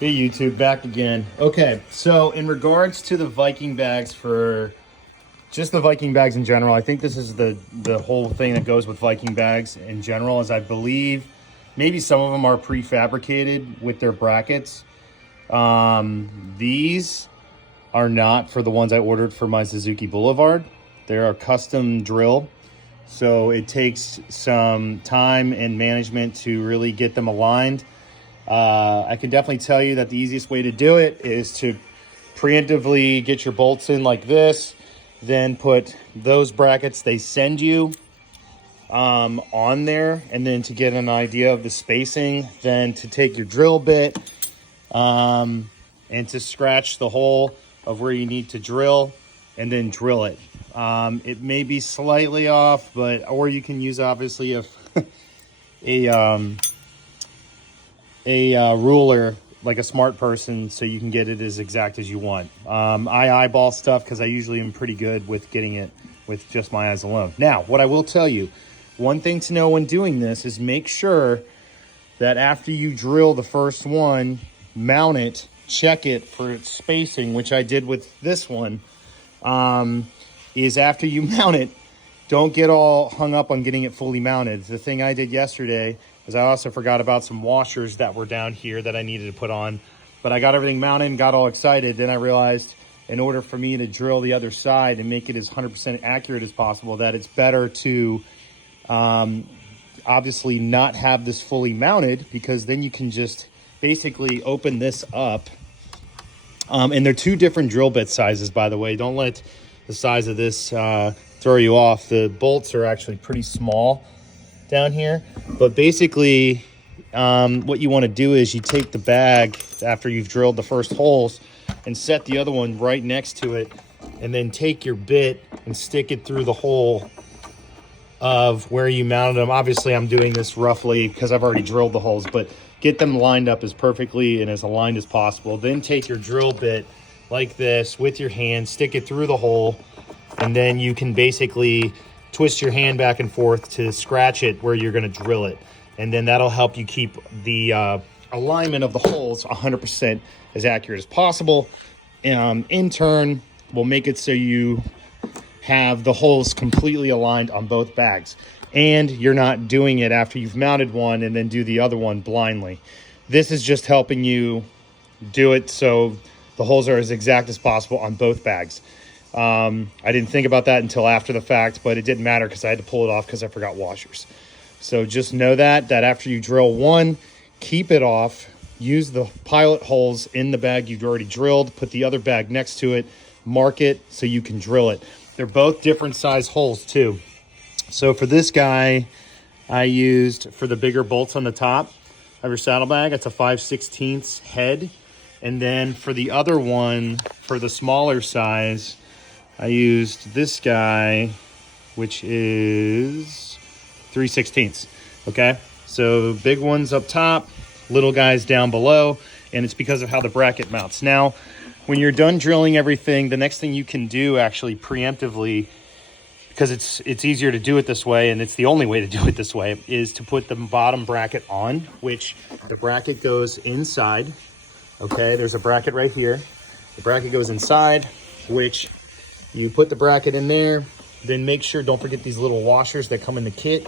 Hey YouTube, back again. Okay, so in regards to the Viking bags, for just the Viking bags in general, I think this is the whole thing that goes with Viking bags in general, is I believe maybe some of them are prefabricated with their brackets. These are not for the ones I ordered for my Suzuki Boulevard. They are custom drill, so it takes some time and management to really get them aligned. I can definitely tell you that the easiest way to do it is to preemptively get your bolts in like this, then put those brackets they send you on there, and then to get an idea of the spacing, then to take your drill bit and to scratch the hole of where you need to drill and then drill it. It may be slightly off, or you can use obviously a ruler like a smart person, so you can get it as exact as you want. I eyeball stuff because I usually am pretty good with getting it with just my eyes alone. Now, what I will tell you, one thing to know when doing this is make sure that after you drill the first one, mount it, check it for its spacing, which I did with this one, is after you mount it, don't get all hung up on getting it fully mounted. The thing I did yesterday is I also forgot about some washers that were down here that I needed to put on, but I got everything mounted and got all excited. Then I realized in order for me to drill the other side and make it as 100% accurate as possible, that it's better to obviously not have this fully mounted, because then you can just basically open this up. And they're two different drill bit sizes, by the way. Don't let the size of this throw you off. The bolts are actually pretty small down here, but basically what you want to do is you take the bag after you've drilled the first holes and set the other one right next to it, and then take your bit and stick it through the hole of where you mounted them. Obviously I'm doing this roughly because I've already drilled the holes, but get them lined up as perfectly and as aligned as possible. Then take your drill bit like this with your hand, stick it through the hole, and then you can basically twist your hand back and forth to scratch it where you're going to drill it. And then that'll help you keep the alignment of the holes 100% as accurate as possible. In turn, will make it so you have the holes completely aligned on both bags, and you're not doing it after you've mounted one and then do the other one blindly. This is just helping you do it so the holes are as exact as possible on both bags. I didn't think about that until after the fact, but it didn't matter because I had to pull it off because I forgot washers. So just know that after you drill one, keep it off, use the pilot holes in the bag you've already drilled, put the other bag next to it, mark it so you can drill it. They're both different size holes too. So for this guy, I used, for the bigger bolts on the top of your saddlebag, it's a 5/16 head. And then for the other one, for the smaller size, I used this guy, which is 3/16. Okay, so big ones up top, little guys down below, and it's because of how the bracket mounts. Now, when you're done drilling everything, the next thing you can do actually preemptively, because it's easier to do it this way, and it's the only way to do it this way, is to put the bottom bracket on, which the bracket goes inside. Okay, there's a bracket right here. The bracket goes inside, which you put the bracket in there, then make sure, don't forget these little washers that come in the kit,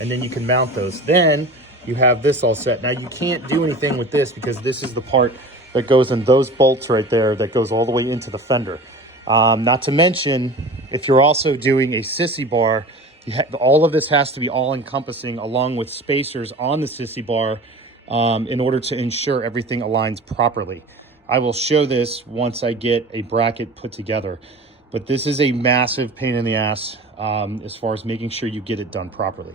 and then you can mount those. Then you have this all set. Now you can't do anything with this because this is the part that goes in those bolts right there that goes all the way into the fender. Not to mention, if you're also doing a sissy bar, all of this has to be all-encompassing, along with spacers on the sissy bar, in order to ensure everything aligns properly. I will show this once I get a bracket put together, but this is a massive pain in the ass as far as making sure you get it done properly.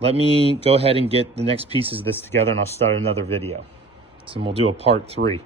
Let me go ahead and get the next pieces of this together, and I'll start another video. So we'll do a part 3.